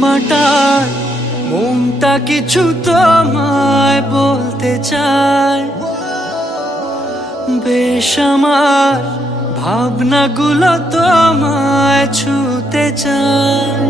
টালমাটাল মনটা কিছু তোমায় বলতে চায়, বেশ আমার ভাবনাগুলো তোমায় ছুতে চায়।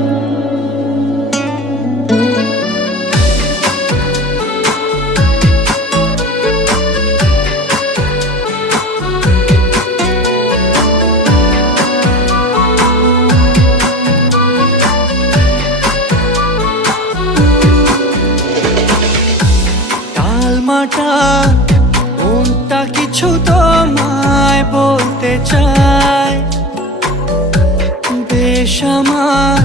টালমাটাল মনটা কিছু তোমায় বলতে চায়, বেশ আমার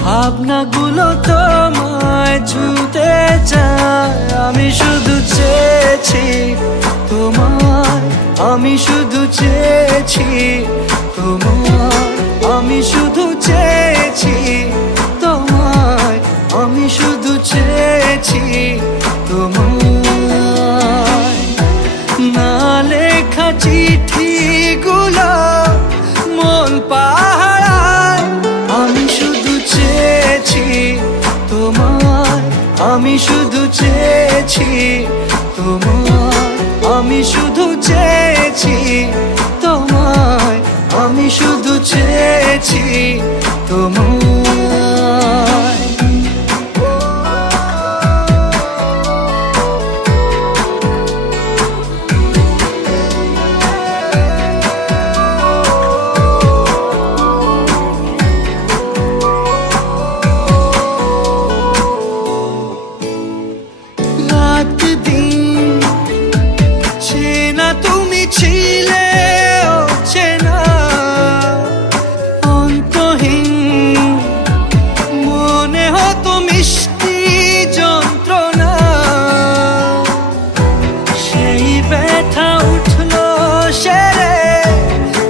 ভাবনাগুলো তোমায় ছুতে চায়। আমি শুধু চেয়েছি তোমায়, আমি শুধু চেয়েছি তোমায়, আমি শুধু চেয়েছি তোমায়, আমি শুধু চেয়েছি তোমায়। না লেখা চিঠিগুলো মন পাহারায়, আমি শুধু চেয়েছি তোমায়, আমি শুধু চেয়েছি তোমায়, আমি শুধু চেয়েছি তোমায়, আমি শুধু চেয়েছি তোমায়। তুমি ছিলে অচেনা অন্তহীন, মনে হতো মিষ্টি যন্ত্রণা, সেই ব্যথা উঠলো সেরে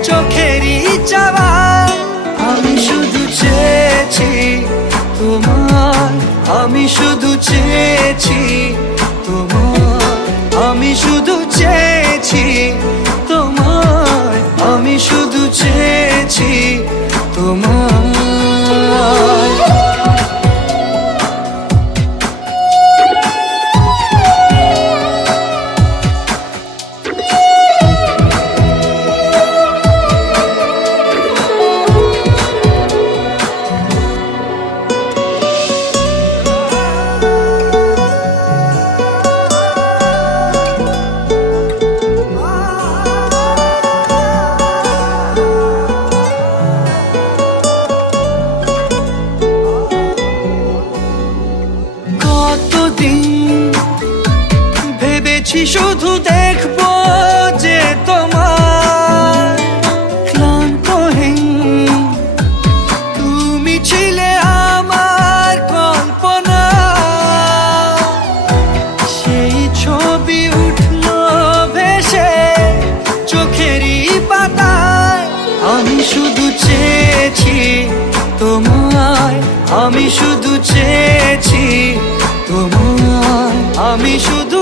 চোখেরই চাওয়া। আমি শুধু চেয়েছি তোমায়, আমি শুধু চেয়েছি তোমায়, আমি শুধু চেয়েছি তোমায়, আমি শুধু চেয়েছি তোমায়। ভেবেছি শুধু দেখবো যে তোমার ক্লান্তহীন, তুমি ছিলে আমার কল্পনা, সেই ছবি উঠলো ভেসে চোখেরই পাতায়। আমি শুধু চেয়েছি তোমায়, আমি শুধু চেয়েছি তোমায়, আমি শুধু